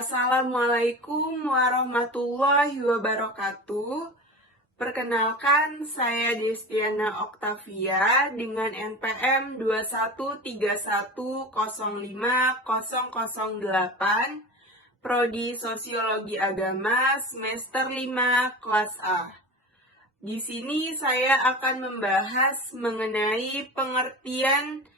Assalamualaikum warahmatullahi wabarakatuh. Perkenalkan, saya Destiana Oktavia dengan NPM 213105008, Prodi Sosiologi Agama semester 5 kelas A. Di sini saya akan membahas mengenai pengertian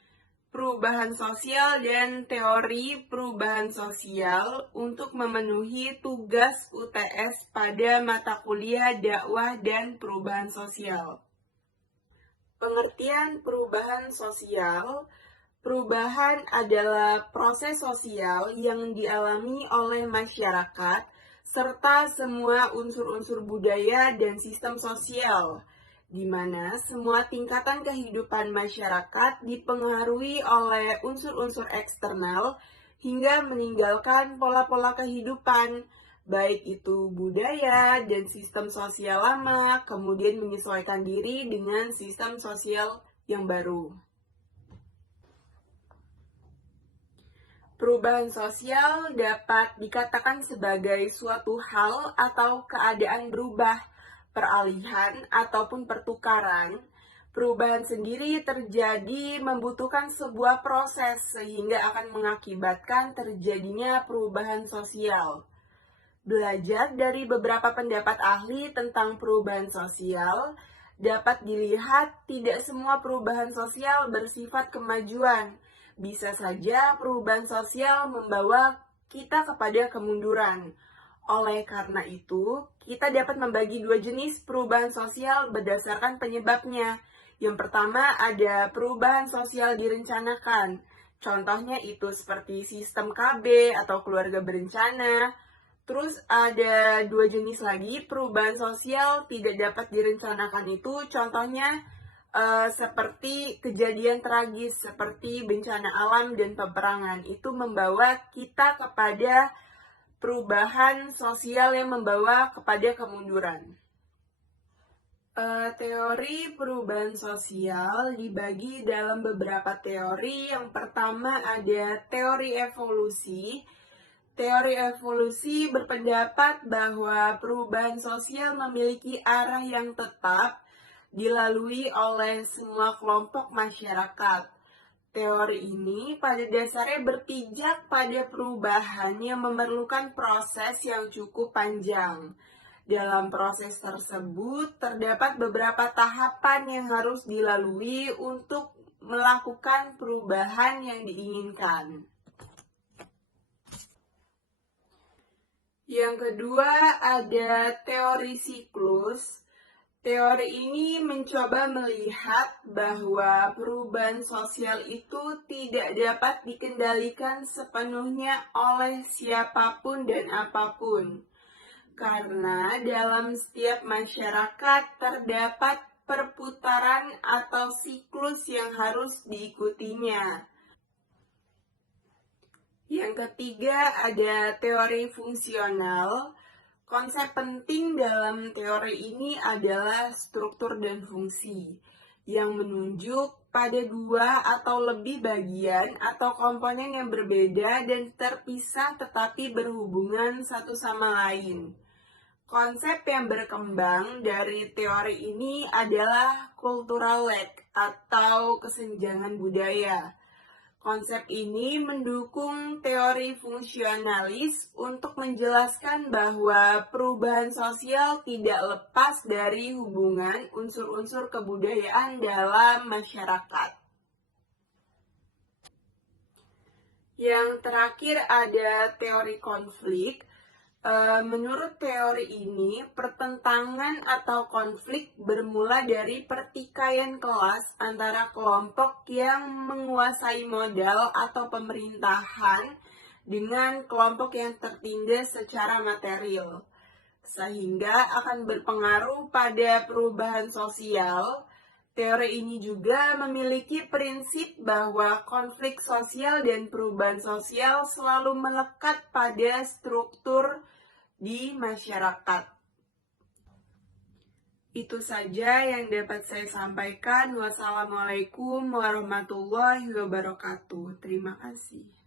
perubahan sosial dan teori perubahan sosial untuk memenuhi tugas UTS pada mata kuliah dakwah dan perubahan sosial. Pengertian perubahan sosial, perubahan adalah proses sosial yang dialami oleh masyarakat serta semua unsur-unsur budaya dan sistem sosial, di mana semua tingkatan kehidupan masyarakat dipengaruhi oleh unsur-unsur eksternal hingga meninggalkan pola-pola kehidupan, baik itu budaya dan sistem sosial lama, kemudian menyesuaikan diri dengan sistem sosial yang baru. Perubahan sosial dapat dikatakan sebagai suatu hal atau keadaan berubah, peralihan, ataupun pertukaran. Perubahan sendiri terjadi membutuhkan sebuah proses sehingga akan mengakibatkan terjadinya perubahan sosial. Belajar dari beberapa pendapat ahli tentang perubahan sosial, dapat dilihat tidak semua perubahan sosial bersifat kemajuan. Bisa saja perubahan sosial membawa kita kepada kemunduran. Oleh karena itu, kita dapat membagi dua jenis perubahan sosial berdasarkan penyebabnya. Yang pertama ada perubahan sosial direncanakan. Contohnya itu seperti sistem KB atau keluarga berencana. Terus ada dua jenis lagi perubahan sosial tidak dapat direncanakan itu, contohnya seperti kejadian tragis seperti bencana alam dan peperangan. Itu membawa kita kepada perubahan sosial yang membawa kepada kemunduran. Teori perubahan sosial dibagi dalam beberapa teori. Yang pertama ada teori evolusi. Teori evolusi berpendapat bahwa perubahan sosial memiliki arah yang tetap dilalui oleh semua kelompok masyarakat. Teori ini pada dasarnya berpijak pada perubahan yang memerlukan proses yang cukup panjang. Dalam proses tersebut terdapat beberapa tahapan yang harus dilalui untuk melakukan perubahan yang diinginkan. Yang kedua ada teori siklus. Teori ini mencoba melihat bahwa perubahan sosial itu tidak dapat dikendalikan sepenuhnya oleh siapapun dan apapun. Karena dalam setiap masyarakat terdapat perputaran atau siklus yang harus diikutinya. Yang ketiga ada teori fungsional. Konsep penting dalam teori ini adalah struktur dan fungsi, yang menunjuk pada dua atau lebih bagian atau komponen yang berbeda dan terpisah tetapi berhubungan satu sama lain. Konsep yang berkembang dari teori ini adalah cultural lag atau kesenjangan budaya. Konsep ini mendukung teori fungsionalis untuk menjelaskan bahwa perubahan sosial tidak lepas dari hubungan unsur-unsur kebudayaan dalam masyarakat. Yang terakhir ada teori konflik. Menurut teori ini, pertentangan atau konflik bermula dari pertikaian kelas antara kelompok yang menguasai modal atau pemerintahan dengan kelompok yang tertindas secara material, sehingga akan berpengaruh pada perubahan sosial. Teori ini juga memiliki prinsip bahwa konflik sosial dan perubahan sosial selalu melekat pada struktur di masyarakat. Itu saja yang dapat saya sampaikan. Wassalamualaikum warahmatullahi wabarakatuh. Terima kasih.